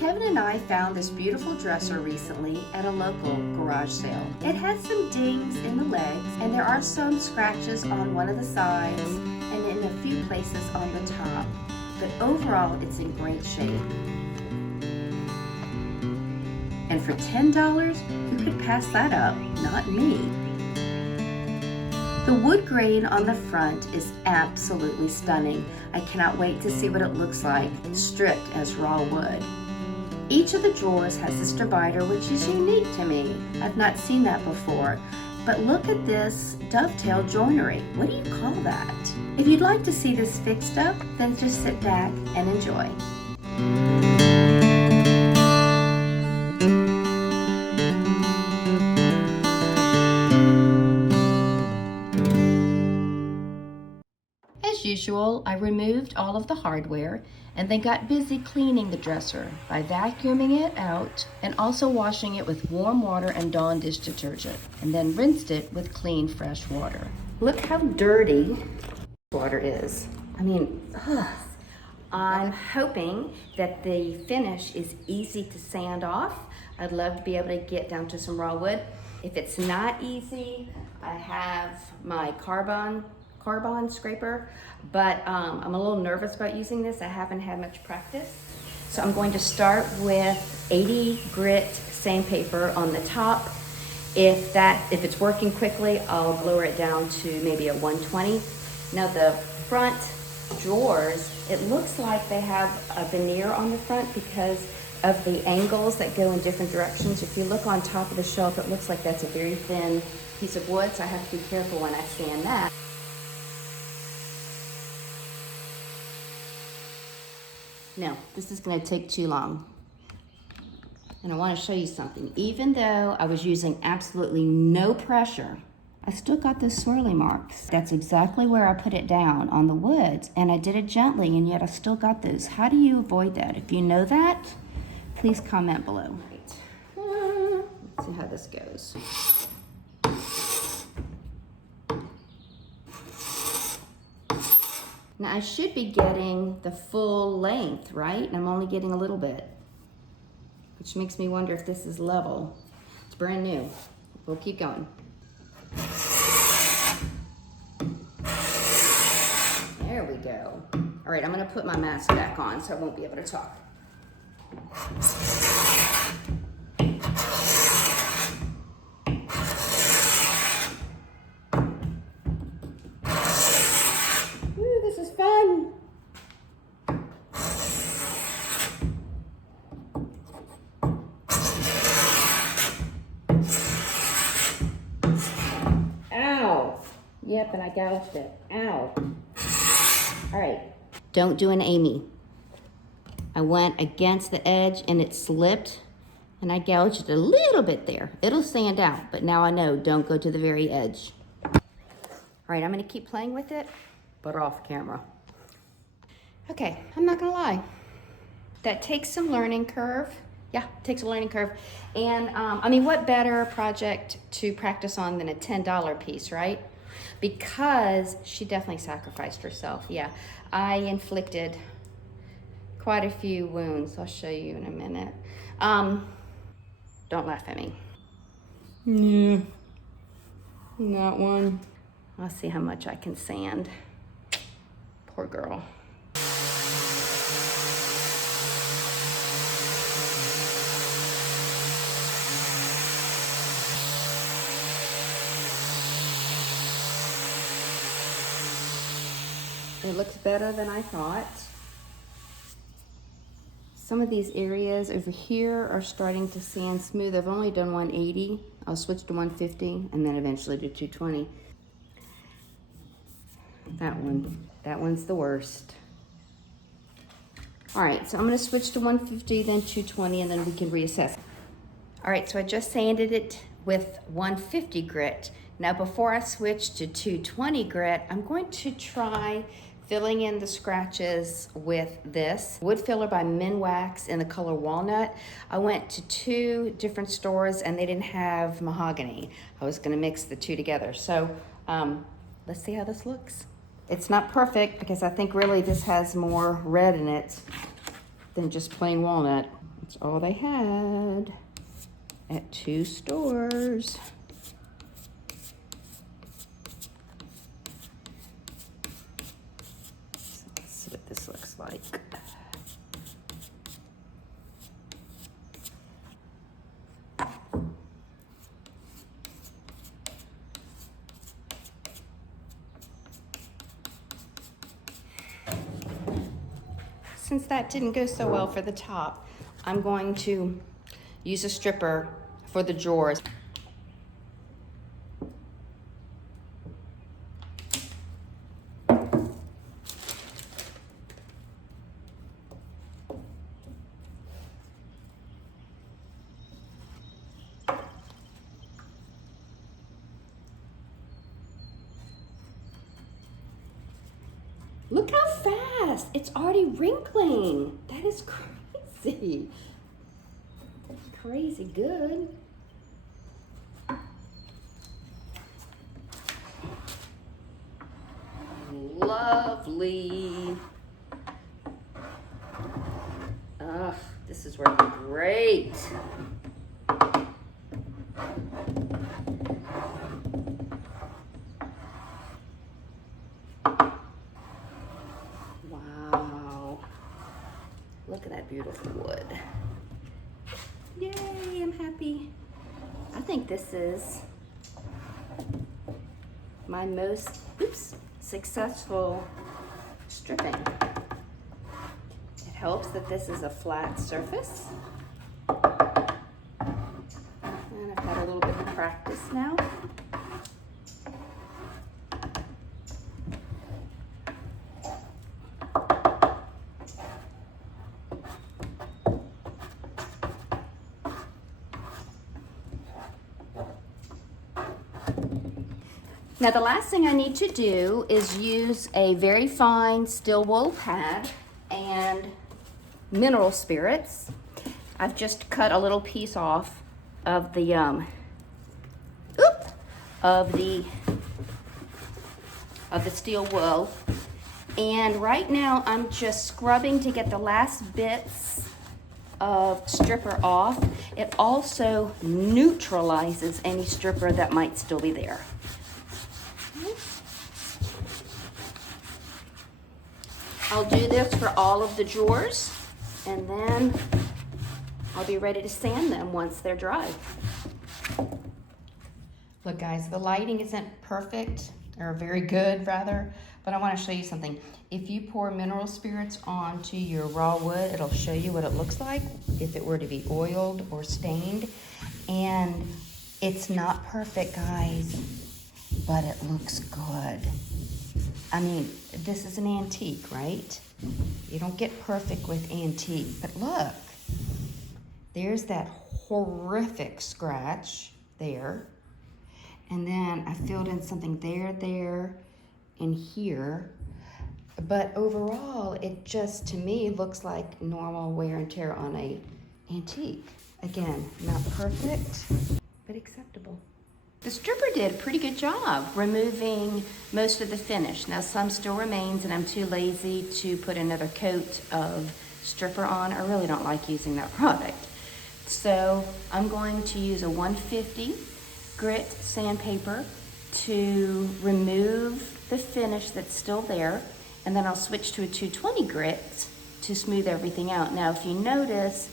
Kevin and I found this beautiful dresser recently at a local garage sale. It has some dings in the legs, and there are some scratches on one of the sides and in a few places on the top. But overall, it's in great shape. And for $10, who could pass that up? Not me. The wood grain on the front is absolutely stunning. I cannot wait to see what it looks like, stripped as raw wood. Each of the drawers has this divider, which is unique to me. I've not seen that before. But look at this dovetail joinery. What do you call that? If you'd like to see this fixed up, then just sit back and enjoy. As usual, I removed all of the hardware and then got busy cleaning the dresser by vacuuming it out and also washing it with warm water and Dawn dish detergent, and then rinsed it with clean, fresh water. Look how dirty water is. I mean, ugh. I'm hoping that the finish is easy to sand off. I'd love to be able to get down to some raw wood. If it's not easy, I have my carbon scraper, but I'm a little nervous about using this. I haven't had much practice. So I'm going to start with 80 grit sandpaper on the top. If it's working quickly, I'll lower it down to maybe a 120. Now the front drawers, it looks like they have a veneer on the front because of the angles that go in different directions. If you look on top of the shelf, it looks like that's a very thin piece of wood, so I have to be careful when I sand that. No, this is gonna take too long. And I wanna show you something. Even though I was using absolutely no pressure, I still got those swirly marks. That's exactly where I put it down on the woods, and I did it gently, and yet I still got those. How do you avoid that? If you know that, please comment below. Right. Let's see how this goes. Now I should be getting the full length, right? And I'm only getting a little bit, which makes me wonder if this is level. It's brand new. We'll keep going. There we go. All right, I'm gonna put my mask back on so I won't be able to talk. Yep, and I gouged it. Ow. All right, don't do an Amy. I went against the edge and it slipped, and I gouged it a little bit there. It'll sand out, but now I know, don't go to the very edge. All right, I'm gonna keep playing with it, but off camera. Okay, I'm not gonna lie. That takes some learning curve. Yeah, it takes a learning curve. And I mean, what better project to practice on than a $10 piece, right? Because she definitely sacrificed herself. Yeah, I inflicted quite a few wounds. I'll show you in a minute. Don't laugh at me. Yeah, not one. I'll see how much I can sand. Poor girl. It looks better than I thought. Some of these areas over here are starting to sand smooth. I've only done 180. I'll switch to 150 and then eventually do 220. That one's the worst. All right, so I'm gonna switch to 150, then 220, and then we can reassess. All right, so I just sanded it with 150 grit. Now before I switch to 220 grit, I'm going to try filling in the scratches with this wood filler by Minwax in the color Walnut. I went to 2 different stores and they didn't have mahogany. I was gonna mix the 2 together. So let's see how this looks. It's not perfect because I think really this has more red in it than just plain walnut. That's all they had at 2 stores. So let's see what this looks like. Since that didn't go so well for the top, I'm going to use a stripper for the drawers. Look how fast, it's already wrinkling. That is crazy. Crazy good. Lovely. Ugh, this is working great. Wow. Look at that beautiful wood. Yay, I'm happy. I think this is my most, successful stripping. It helps that this is a flat surface. And I've had a little bit of practice now. Now the last thing I need to do is use a very fine steel wool pad and mineral spirits. I've just cut a little piece off of the steel wool, and right now I'm just scrubbing to get the last bits of stripper off. It also neutralizes any stripper that might still be there. I'll do this for all of the drawers, and then I'll be ready to sand them once they're dry. Look guys, the lighting isn't perfect, or very good rather, but I want to show you something. If you pour mineral spirits onto your raw wood, it'll show you what it looks like if it were to be oiled or stained. And it's not perfect, guys, but it looks good. I mean, this is an antique, right? You don't get perfect with antique, but look, there's that horrific scratch there. And then I filled in something there, and here. But overall, it just, to me, looks like normal wear and tear on a antique. Again, not perfect, but acceptable. The stripper did a pretty good job removing most of the finish. Now some still remains, and I'm too lazy to put another coat of stripper on. I really don't like using that product. So I'm going to use a 150 grit sandpaper to remove the finish that's still there, and then I'll switch to a 220 grit to smooth everything out. Now if you notice,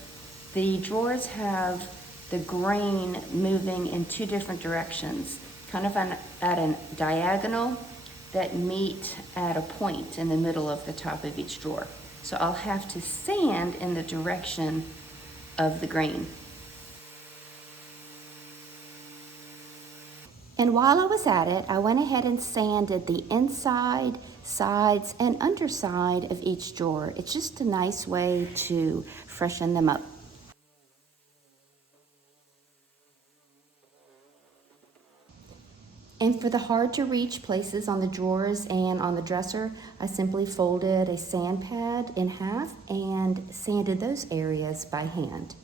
the drawers have the grain moving in 2 different directions, kind of at a diagonal that meet at a point in the middle of the top of each drawer. So I'll have to sand in the direction of the grain. And while I was at it, I went ahead and sanded the inside, sides, and underside of each drawer. It's just a nice way to freshen them up. And for the hard to reach places on the drawers and on the dresser, I simply folded a sand pad in half and sanded those areas by hand.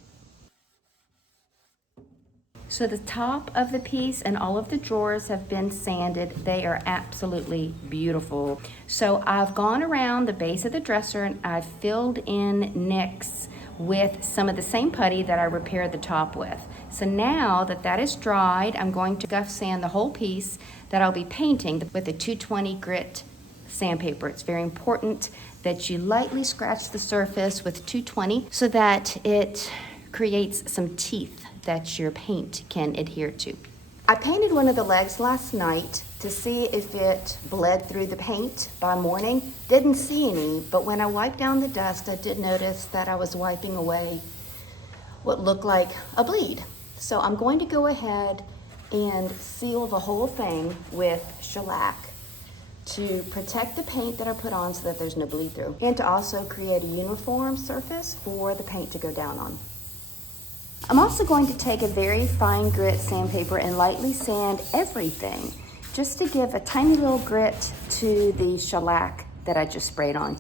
So the top of the piece and all of the drawers have been sanded. They are absolutely beautiful. So I've gone around the base of the dresser and I've filled in nicks with some of the same putty that I repaired the top with. So now that that is dried, I'm going to scuff sand the whole piece that I'll be painting with a 220 grit sandpaper. It's very important that you lightly scratch the surface with 220 so that it creates some teeth that your paint can adhere to. I painted one of the legs last night to see if it bled through the paint by morning. Didn't see any, but when I wiped down the dust, I did notice that I was wiping away what looked like a bleed. So I'm going to go ahead and seal the whole thing with shellac to protect the paint that I put on so that there's no bleed through, and to also create a uniform surface for the paint to go down on. I'm also going to take a very fine grit sandpaper and lightly sand everything just to give a tiny little grit to the shellac that I just sprayed on.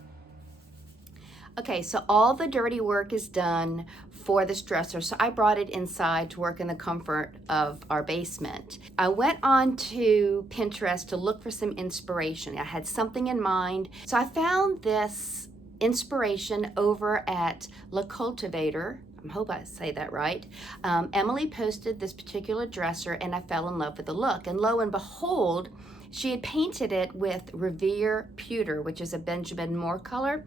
Okay, so all the dirty work is done for this dresser, so I brought it inside to work in the comfort of our basement. I went on to Pinterest to look for some inspiration. I had something in mind, so I found this inspiration over at Le Cultivator. I hope I say that right. Emily posted this particular dresser and I fell in love with the look. And lo and behold, she had painted it with Revere Pewter, which is a Benjamin Moore color.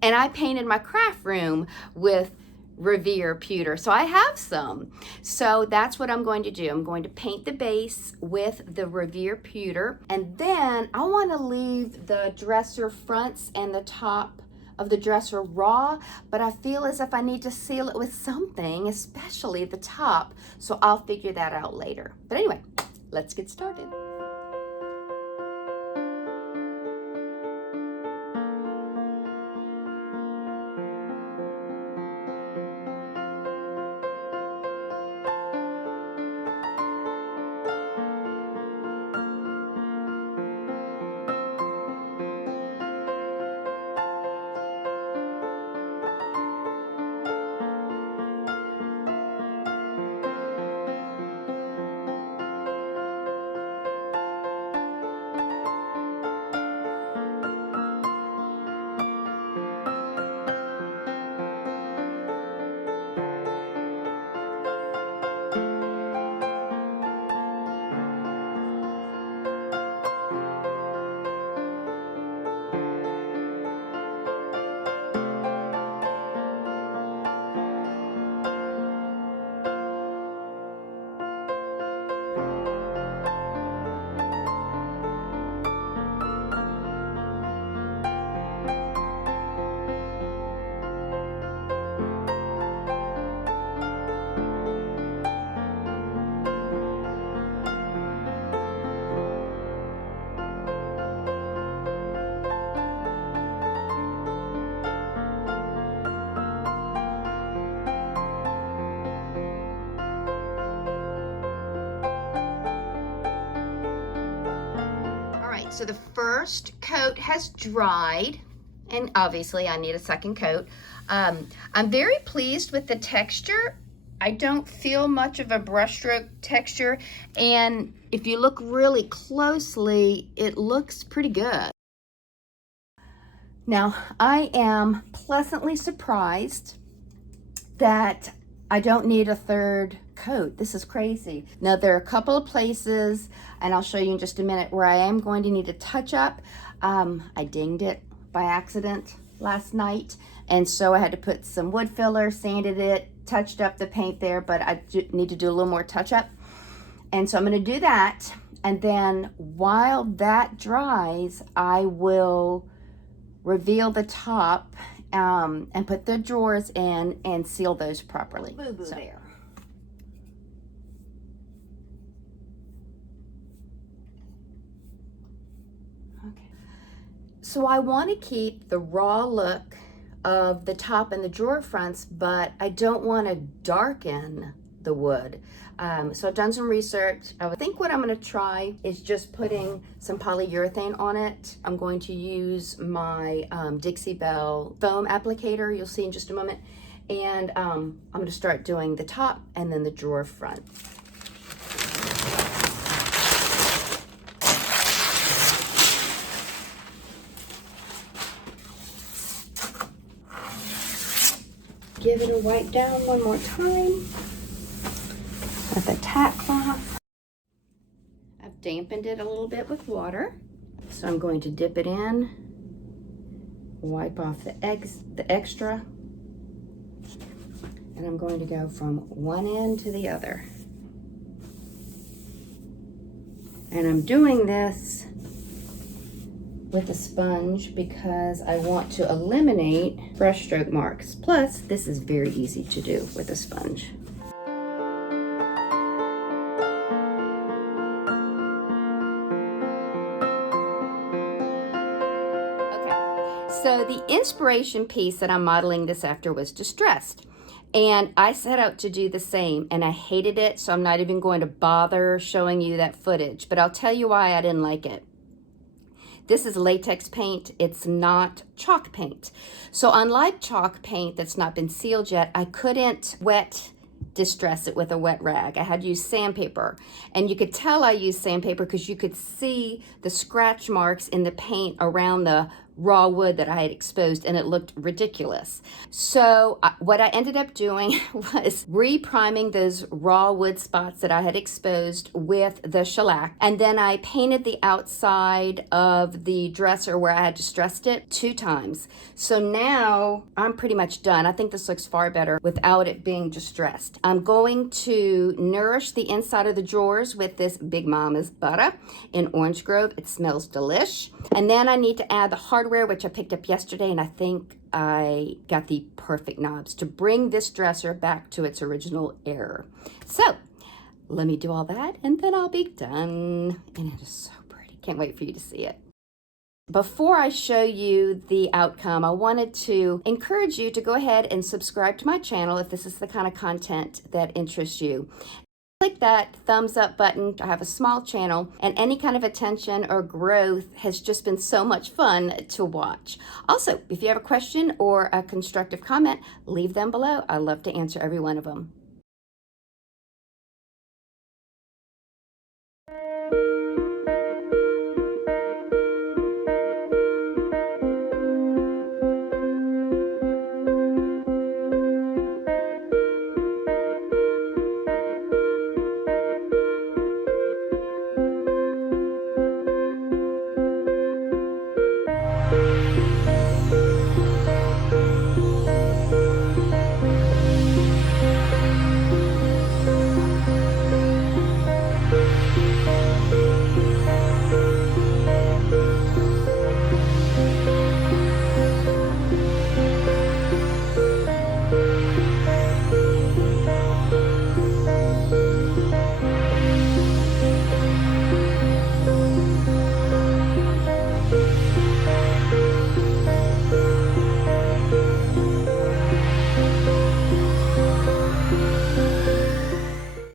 And I painted my craft room with Revere Pewter. So I have some. So that's what I'm going to do. I'm going to paint the base with the Revere Pewter. And then I want to leave the dresser fronts and the top of the dresser raw, but I feel as if I need to seal it with something, especially the top, so I'll figure that out later. But anyway, let's get started. So the first coat has dried, and obviously I need a second coat. I'm very pleased with the texture. I don't feel much of a brushstroke texture, and if you look really closely, it looks pretty good. Now, I am pleasantly surprised that I don't need a third coat. This is crazy. Now, there are a couple of places, and I'll show you in just a minute, where I am going to need a touch up. I dinged it by accident last night, and so I had to put some wood filler, sanded it, touched up the paint there, but I need to do a little more touch up. And so I'm going to do that, and then while that dries, I will reveal the top and put the drawers in and seal those properly. Boo-boo there. Okay. So I want to keep the raw look of the top and the drawer fronts, but I don't want to darken the wood. So I've done some research. I think what I'm going to try is just putting some polyurethane on it. I'm going to use my Dixie Belle Foam applicator, you'll see in just a moment, and I'm going to start doing the top and then the drawer front. give it a wipe down one more time with a tack cloth. I've dampened it a little bit with water, so I'm going to dip it in, wipe off the extra, and I'm going to go from one end to the other. And I'm doing this with a sponge because I want to eliminate brush stroke marks. Plus, this is very easy to do with a sponge. So the inspiration piece that I'm modeling this after was distressed. And I set out to do the same, and I hated it, so I'm not even going to bother showing you that footage. But I'll tell you why I didn't like it. This is latex paint. It's not chalk paint. So unlike chalk paint that's not been sealed yet, I couldn't distress it with a wet rag. I had to use sandpaper, and you could tell I used sandpaper because you could see the scratch marks in the paint around the raw wood that I had exposed, and it looked ridiculous. So what I ended up doing was re-priming those raw wood spots that I had exposed with the shellac, and then I painted the outside of the dresser where I had distressed it 2 times. So now I'm pretty much done. I think this looks far better without it being distressed. I'm going to nourish the inside of the drawers with this Big Mama's Butta in Orange Grove. It smells delish. And then I need to add the hardware, which I picked up yesterday, and I think I got the perfect knobs to bring this dresser back to its original error. So let me do all that, and then I'll be done. And it is so pretty. Can't wait for you to see it. Before I show you the outcome, I wanted to encourage you to go ahead and subscribe to my channel if this is the kind of content that interests you. Click that thumbs up button. I have a small channel, and any kind of attention or growth has just been so much fun to watch. Also, if you have a question or a constructive comment, leave them below. I love to answer every one of them.